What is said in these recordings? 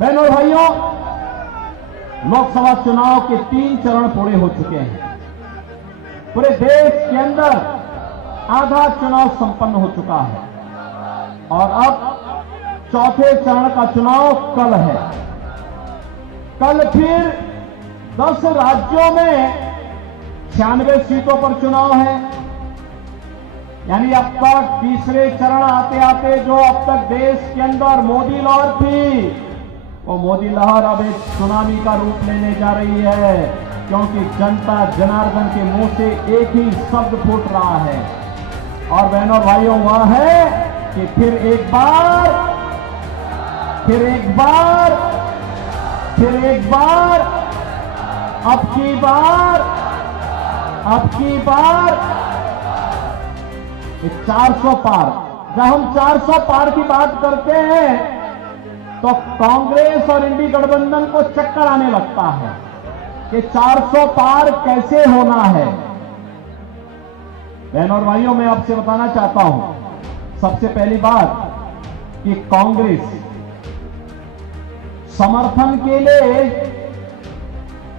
बहनों और भाइयों, लोकसभा चुनाव के 3 चरण पूरे हो चुके हैं। पूरे देश के अंदर आधा चुनाव संपन्न हो चुका है और अब चौथे चरण का चुनाव कल है। कल फिर 10 राज्यों में 96 सीटों पर चुनाव है। यानी अब तक तीसरे चरण आते आते जो अब तक देश के अंदर मोदी लहर थी, वो मोदी लहर अब एक सुनामी का रूप लेने जा रही है, क्योंकि जनता जनार्दन के मुंह से एक ही शब्द फूट रहा है और बहनों और भाइयों, वह है कि फिर एक बार अब की बार 400 पार। जब हम 400 पार की बात करते हैं तो कांग्रेस और इंडी गठबंधन को चक्कर आने लगता है कि 400 पार कैसे होना है। बहनों और भाइयों, मैं आपसे बताना चाहता हूं, सबसे पहली बात कि कांग्रेस समर्थन के लिए,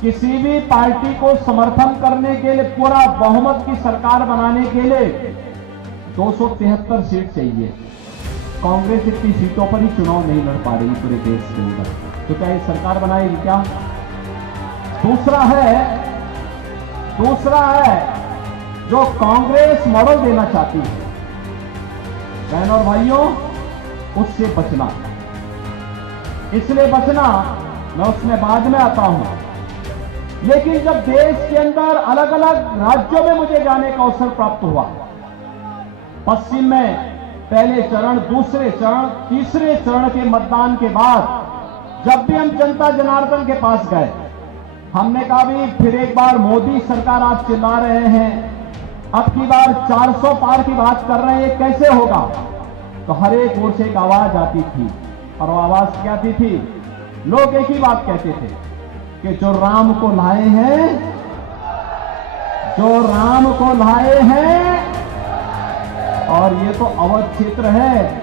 किसी भी पार्टी को समर्थन करने के लिए, पूरा बहुमत की सरकार बनाने के लिए 273 सीट चाहिए। कांग्रेस इतनी सीटों पर ही चुनाव नहीं लड़ पा रही पूरे देश के अंदर, तो क्या ये सरकार बनाएगी क्या? दूसरा है जो कांग्रेस मॉडल देना चाहती है, बहनों और भाइयों, उससे बचना। इसलिए बचना, मैं उसमें बाद में आता हूं। लेकिन जब देश के अंदर अलग अलग राज्यों में मुझे जाने का अवसर प्राप्त हुआ, पश्चिम में पहले चरण, दूसरे चरण, तीसरे चरण के मतदान के बाद जब भी हम जनता जनार्दन के पास गए, हमने कहा भी फिर एक बार मोदी सरकार आप चिल्ला रहे हैं, अब की बार 400 पार की बात कर रहे हैं, कैसे होगा? तो हर एक ओर से एक आवाज आती थी और वो आवाज क्या आती थी? लोग एक ही बात कहते थे कि जो राम को लाए हैं, और ये तो अवध क्षेत्र है,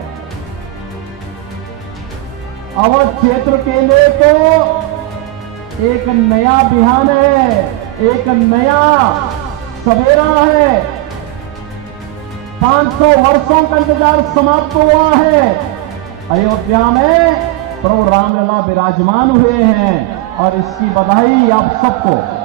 अवध क्षेत्र के लिए तो एक नया बिहान है, एक नया सवेरा है। 500 वर्षों का इंतजार समाप्त हुआ है। अयोध्या में प्रभु रामलला विराजमान हुए हैं और इसकी बधाई आप सबको।